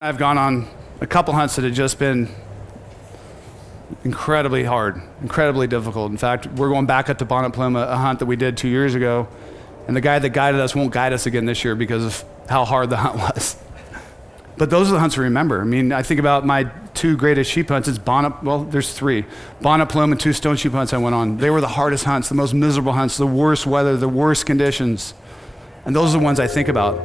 I've gone on a couple hunts that have just been incredibly hard, incredibly difficult. In fact, we're going back up to Bonnet Plume, a hunt that we did 2 years ago, and the guy that guided us won't guide us again this year because of how hard the hunt was. But those are the hunts we remember. I mean, I think about my two greatest sheep hunts. It's there's three. Bonnet Plume and two stone sheep hunts I went on. They were the hardest hunts, the most miserable hunts, the worst weather, the worst conditions. And those are the ones I think about.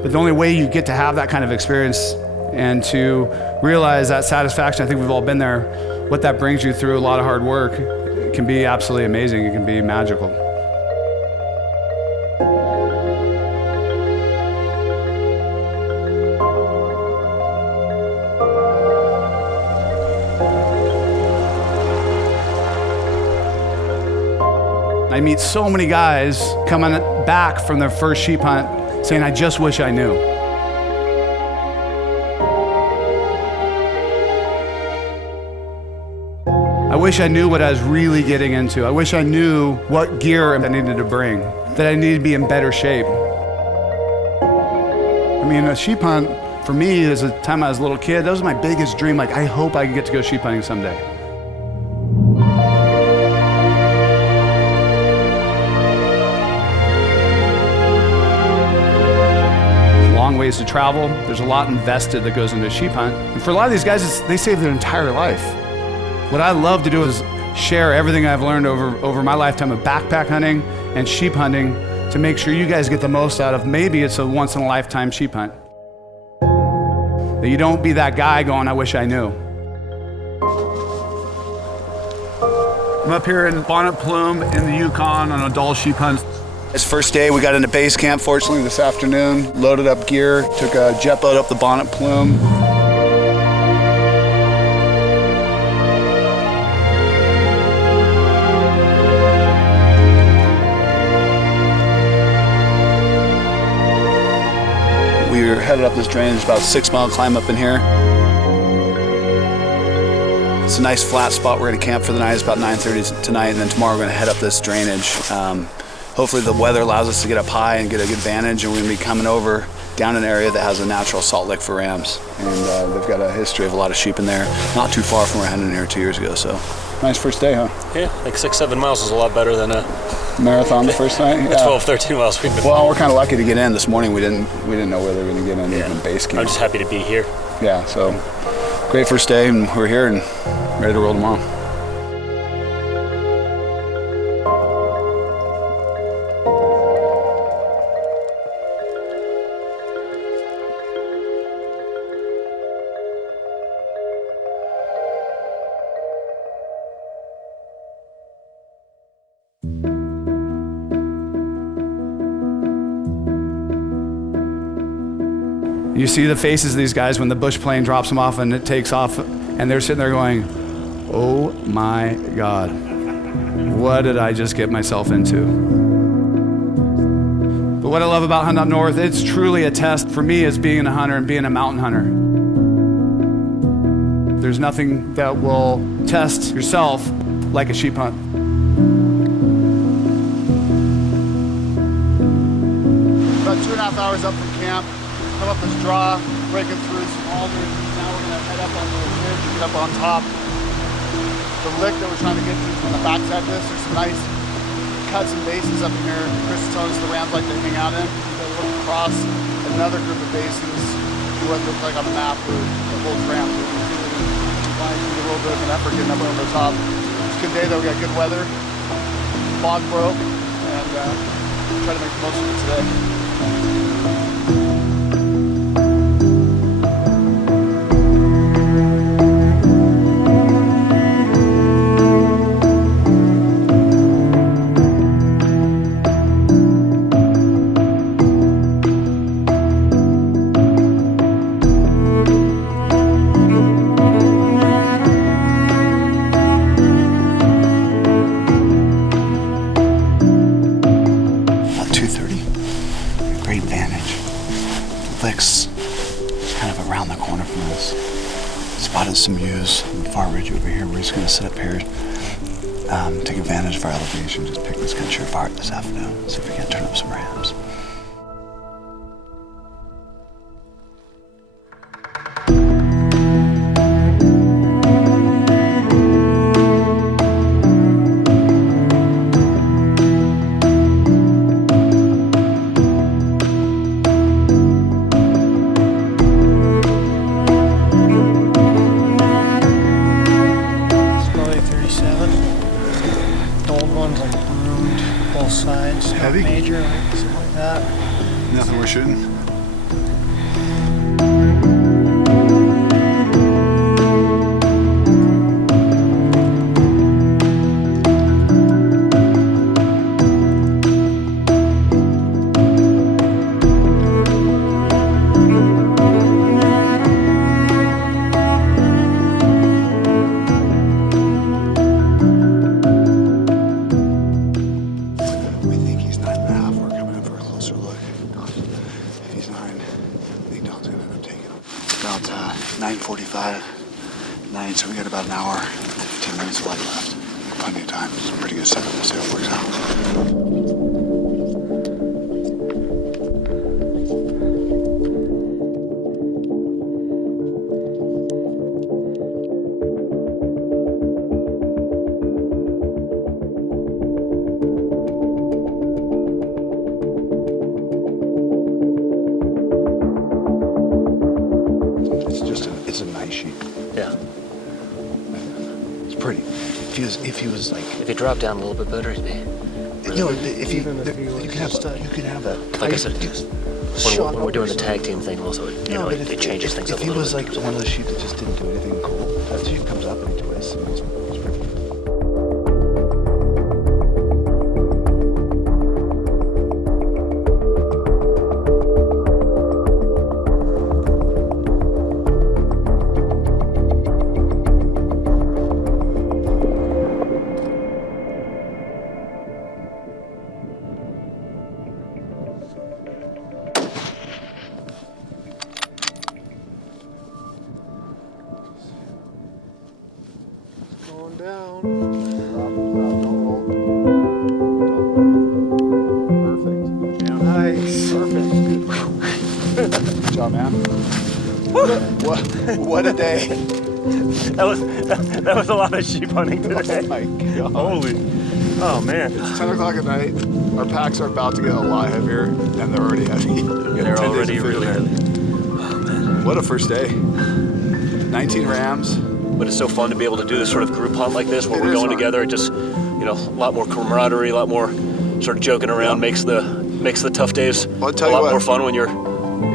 But the only way you get to have that kind of experience and to realize that satisfaction, I think we've all been there, what that brings you through a lot of hard work, it can be absolutely amazing. It can be magical. I meet so many guys coming back from their first sheep hunt saying, I just wish I knew. I wish I knew what I was really getting into. I wish I knew what gear I needed to bring, that I needed to be in better shape. I mean, a sheep hunt, for me, as a time I was a little kid, that was my biggest dream. Like, I hope I can get to go sheep hunting someday. Long ways to travel. There's a lot invested that goes into a sheep hunt. And for a lot of these guys, they save their entire life. What I love to do is share everything I've learned over my lifetime of backpack hunting and sheep hunting to make sure you guys get the most out of maybe it's a once in a lifetime sheep hunt. That you don't be that guy going, I wish I knew. I'm up here in Bonnet Plume in the Yukon on a Dall sheep hunt. It's first day, we got into base camp, fortunately, this afternoon. Loaded up gear, took a jet boat up the Bonnet Plume. We were headed up this drainage, about a 6-mile climb up in here. It's a nice flat spot. We're gonna camp for the night. It's about 9:30 tonight, and then tomorrow we're gonna head up this drainage. Hopefully the weather allows us to get up high and get a good vantage, and we're gonna be coming over down an area that has a natural salt lick for rams. And they've got a history of a lot of sheep in there, not too far from where I hunted in here 2 years ago, so. Nice first day, huh? Yeah, like 6-7 miles is a lot better than a marathon the first night? Yeah. 12-13 miles we've been. Well, we're kind of lucky to get in this morning. We didn't know whether we were gonna get in even base camp. I'm just happy to be here. Yeah, so great first day, and we're here and ready to roll tomorrow. You see the faces of these guys when the bush plane drops them off and it takes off, and they're sitting there going, oh my God, what did I just get myself into? But what I love about hunting up north, it's truly a test for me as being a hunter and being a mountain hunter. There's nothing that will test yourself like a sheep hunt. About 2.5 hours up from camp. Come up this draw, breaking through some alders. Now we're gonna head up on the ridge and get up on top. The lick that we're trying to get to is on the backside of this. There's some nice cuts and bases up in here. Chris is telling us the rams like to hang out in. They look across another group of basins, what looks like on the map where the whole ramp. We're a little bit of an effort getting up over the top. It's a good day though, we got good weather. Fog broke, and try to make the most of it today. Around the corner from us. Spotted some ewes on the far ridge over here. We're just going to sit up here, take advantage of our elevation, just pick this country apart this afternoon, see if we can turn up some rams. about 9:45 9, so we got about an hour, 15 minutes of light left. Plenty of time. It's a pretty good setup. We'll see how it works out. It's a nice sheep. Yeah. It's pretty. If he was like, if he dropped down a little bit better, he'd be. No, if you could have that. Like I said, when we're doing the tag team thing, also, it changes things up a little bit. If he was like one of those sheep that just didn't do anything cool, that sheep comes up and he twists. And it's pretty. Down. Perfect. Yeah. Nice. Perfect. Good job, man. What a day. That was a lot of sheep hunting today. Oh my God. Holy. Oh man. It's 10 o'clock at night. Our packs are about to get a lot heavier, and they're already heavy. They're already really heavy. Oh man. What a first day. 19 rams. But it's so fun to be able to do this sort of group hunt like this, where we're It is going fun. together. It just, a lot more camaraderie, a lot more sort of joking around, makes the tough days I'll a tell you lot what. more fun when you're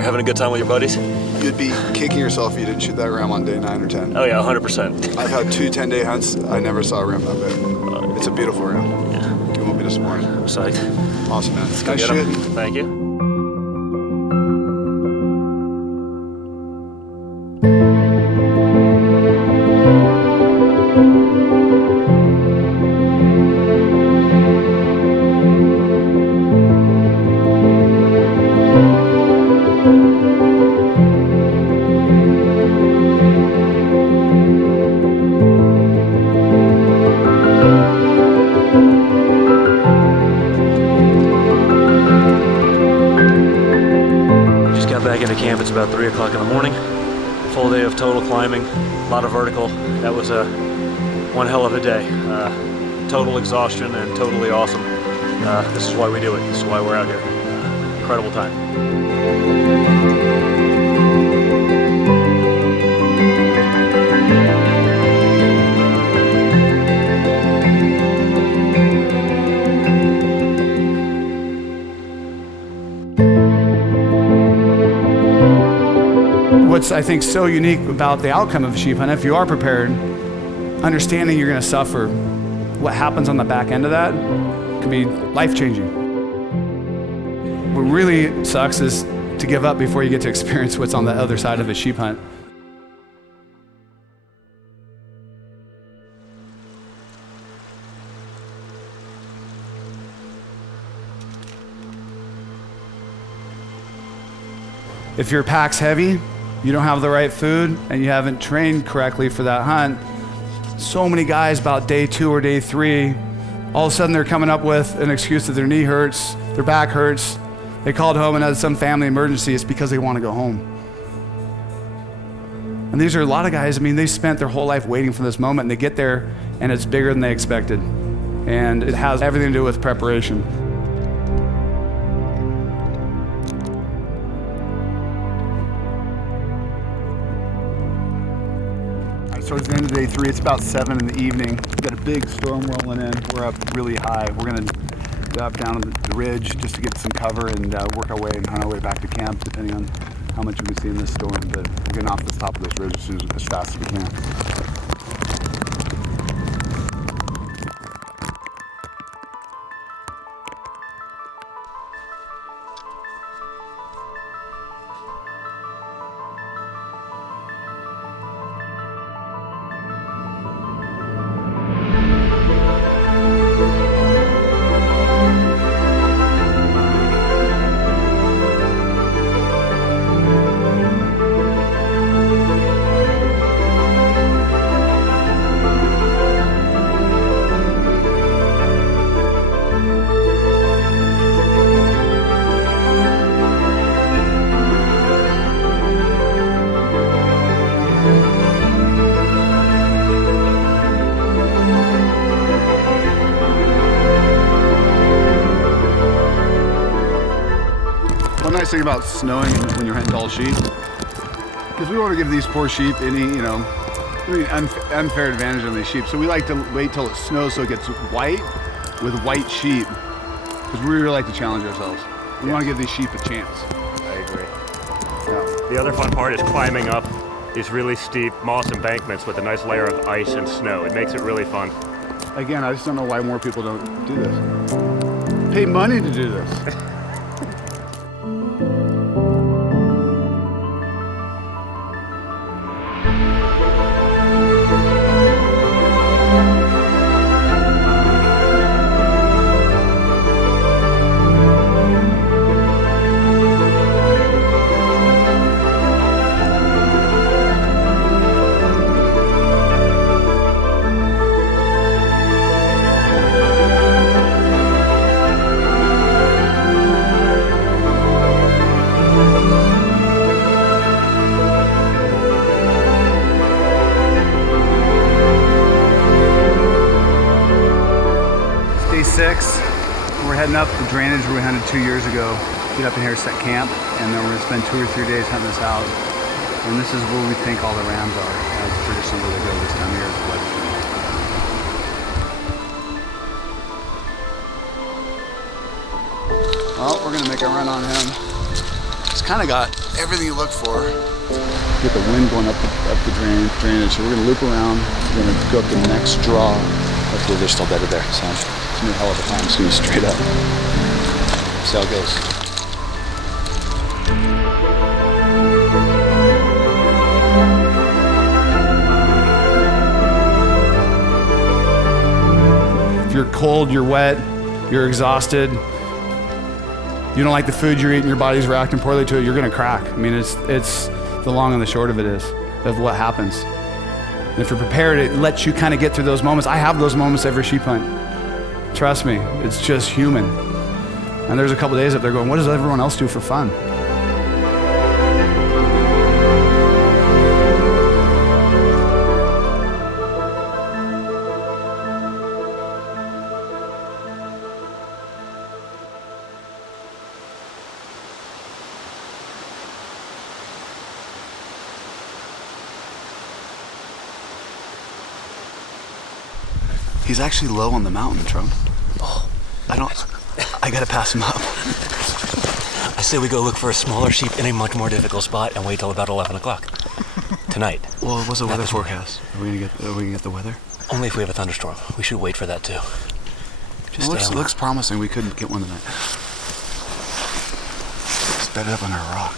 having a good time with your buddies. You'd be kicking yourself if you didn't shoot that ram on day 9 or 10. Oh yeah, 100%. I've had 2 10-day hunts. I never saw a ram that big. It's a beautiful ram. Yeah, You won't be disappointed. I'm psyched. Awesome, man. Go Nice get 'em. shooting. Thank you. Back into camp, it's about 3 o'clock in the morning. Full day of total climbing, a lot of vertical. That was one hell of a day. Total exhaustion and totally awesome. This is why we do it. This is why we're out here. Incredible time. What's, I think, so unique about the outcome of a sheep hunt, if you are prepared, understanding you're going to suffer, what happens on the back end of that can be life-changing. What really sucks is to give up before you get to experience what's on the other side of a sheep hunt. If your pack's heavy, you don't have the right food, and you haven't trained correctly for that hunt, so many guys about day 2 or day 3, all of a sudden they're coming up with an excuse that their knee hurts, their back hurts, they called home and had some family emergency. It's because they want to go home. And these are a lot of guys, they spent their whole life waiting for this moment, and they get there and it's bigger than they expected. And it has everything to do with preparation. Towards the end of day 3, it's about 7 in the evening. We've got a big storm rolling in. We're up really high. We're gonna go up down the ridge just to get some cover and work our way and hunt our way back to camp, depending on how much we can see in this storm. But we're getting off the top of this ridge as fast as we can. thing about snowing when you're hunting Dall sheep, because we want to give these poor sheep any, unfair advantage on these sheep. So we like to wait till it snows so it gets white with white sheep, because we really like to challenge ourselves. We want to give these sheep a chance. I agree. Yeah. The other fun part is climbing up these really steep moss embankments with a nice layer of ice and snow. It makes it really fun. Again, I just don't know why more people don't do this. Pay money to do this. Day 6, we're heading up the drainage where we hunted 2 years ago. Get up in here, set camp, and then we're gonna spend 2 or 3 days hunting this out. And this is where we think all the rams are. That's traditionally where they go this time of year. Is the weather. Well, we're gonna make a run on him. It's kind of got everything you look for. Get the wind going up the drainage. So we're gonna loop around. We're gonna go up the next draw. Hopefully they're still bedded there. So it's gonna be a hell of a time. It's gonna be straight up. See how it goes. If you're cold, you're wet, you're exhausted, you don't like the food you're eating, your body's reacting poorly to it, you're gonna crack. I mean, it's the long and the short of it is, of what happens. And if you're prepared, it lets you kind of get through those moments. I have those moments every sheep hunt. Trust me, it's just human. And there's a couple days up there going, what does everyone else do for fun? He's actually low on the mountain, Trump. Oh, I gotta pass him up. I say we go look for a smaller sheep in a much more difficult spot and wait till about 11 o'clock tonight. Well, what's the weather That's forecast? Are we gonna get the weather? Only if we have a thunderstorm. We should wait for that too. Just It looks promising. We couldn't get one tonight. It's bedded up under a rock.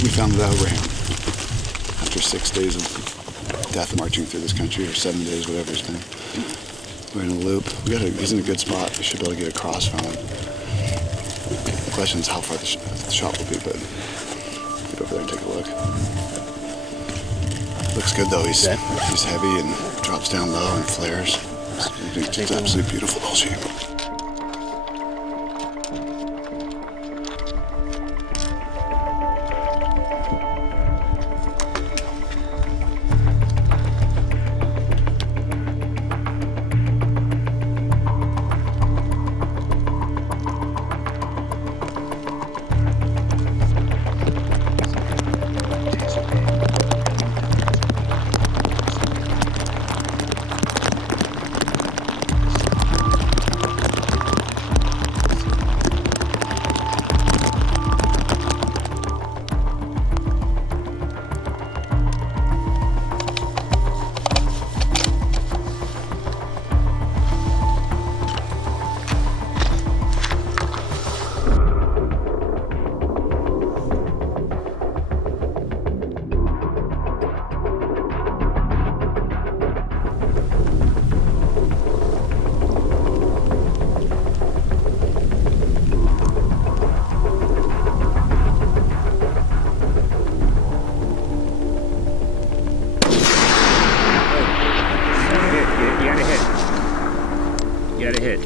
We found that ram after 6 days of death marching through this country, or 7 days, whatever it's been. We're in a loop. He's in a good spot. We should be able to get across from him. The question is how far the shot will be, but get over there and take a look. Looks good though. He's heavy and drops down low and flares. It's just absolutely beautiful Dall sheep.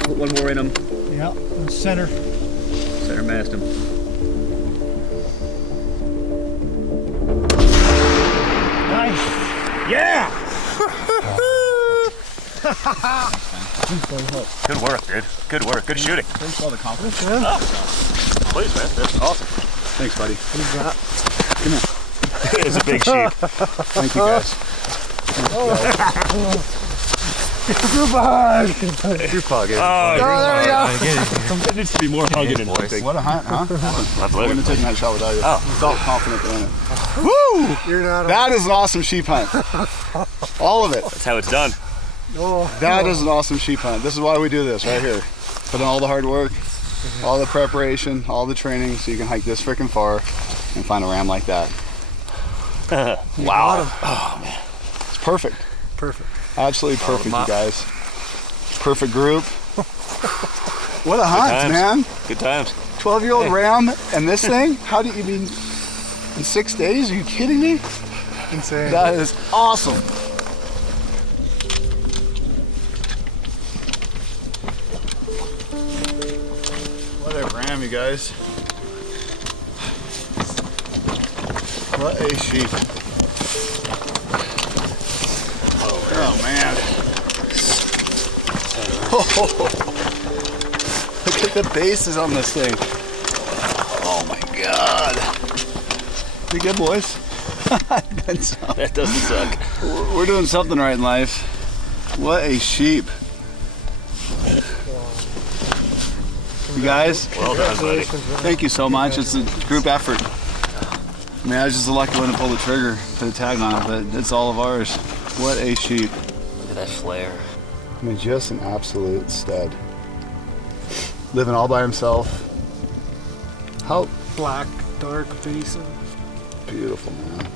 Put one more in him. Yeah, center. Center mast him. Nice. Yeah! Good work, dude. Good work. Good shooting. Thanks for all the confidence, man. Please, man. That's awesome. Thanks, buddy. Come here. It's a big sheep. Thank you, guys. Group hug. Group hug. There we go. There needs to be more hugging in boys. What a hunt, huh? Let's I live wouldn't it. have taken that shot without you. Felt confident doing it. Woo! You're not. That is an awesome sheep hunt. All of it. That's how it's done. That is an awesome sheep hunt. This is why we do this right here. Put in all the hard work, all the preparation, all the training, so you can hike this freaking far and find a ram like that. Wow. Oh man, it's perfect. Perfect. Absolutely perfect, you guys. Perfect group. What a hunt, man. Good times. 12-year-old ram and this thing? How do you mean in 6 days? Are you kidding me? Insane. That is awesome. What a ram, you guys. What a sheep. Oh man. Look at the bases on this thing. Oh my god. Pretty good, boys. That doesn't suck. We're doing something right in life. What a sheep. You guys, Well done, buddy. thank you so much. It's a group effort. I mean, I was just the lucky one to pull the trigger, put a tag on it, but it's all of ours. What a sheep. Look at that flare. I mean, just an absolute stud. Living all by himself. How Black, dark basin. beautiful, man.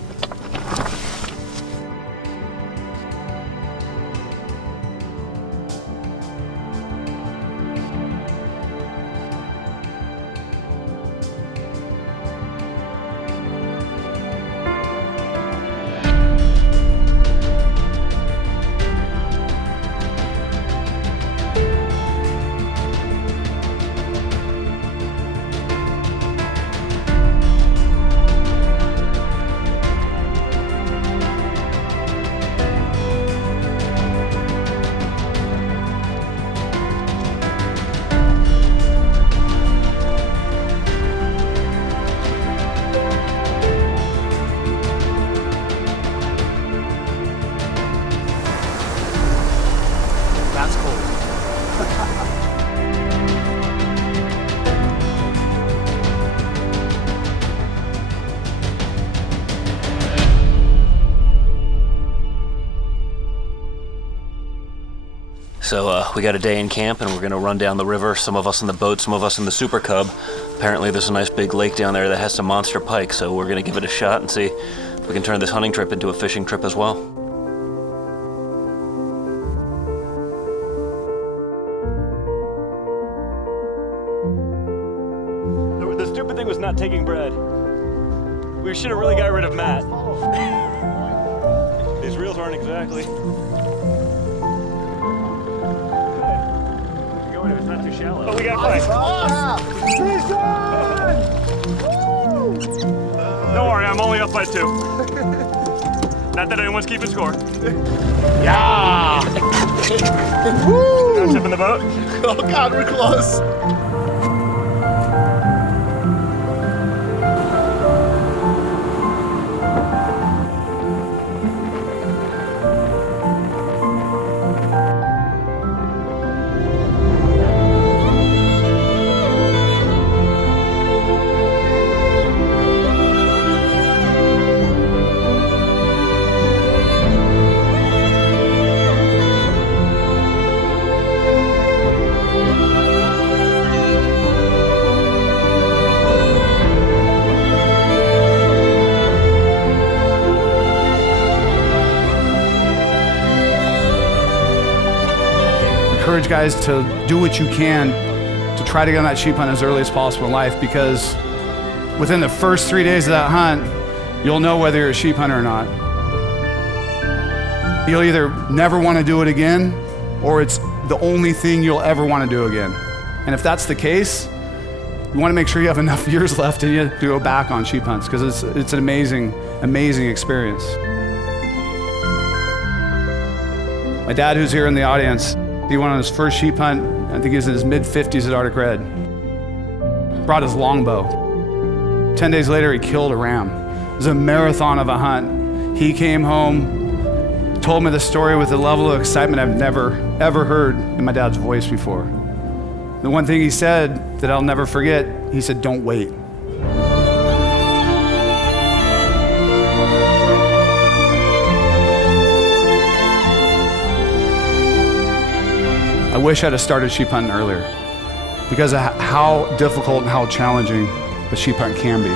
That's cool. So we got a day in camp and we're gonna run down the river, some of us in the boat, some of us in the Super Cub. Apparently there's a nice big lake down there that has some monster pike, so we're gonna give it a shot and see if we can turn this hunting trip into a fishing trip as well. The stupid thing was not taking bread. We should have really got rid of Matt. These reels aren't exactly. It's not too shallow. Oh, we got pike. Don't worry, I'm only up by 2. Not that anyone's keeping score. Yeah! Woo! Tip in the boat. Oh god, we're close. Encourage guys to do what you can to try to get on that sheep hunt as early as possible in life, because within the first 3 days of that hunt, you'll know whether you're a sheep hunter or not. You'll either never want to do it again, or it's the only thing you'll ever want to do again. And if that's the case, you want to make sure you have enough years left in you to go back on sheep hunts, because it's an amazing, amazing experience. My dad, who's here in the audience, he went on his first sheep hunt. I think he was in his mid-50s at Arctic Red. Brought his longbow. 10 days later, he killed a ram. It was a marathon of a hunt. He came home, told me the story with a level of excitement I've never, ever heard in my dad's voice before. The one thing he said that I'll never forget, he said, "Don't wait." I wish I'd have started sheep hunting earlier because of how difficult and how challenging the sheep hunt can be.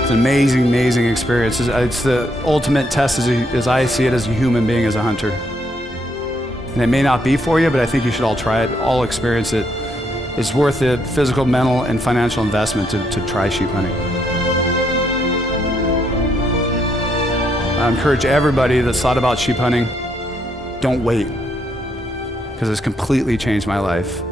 It's an amazing, amazing experience. It's the ultimate test as I see it as a human being, as a hunter. And it may not be for you, but I think you should all try it, all experience it. It's worth the physical, mental, and financial investment to try sheep hunting. I encourage everybody that's thought about sheep hunting, don't wait, because it's completely changed my life.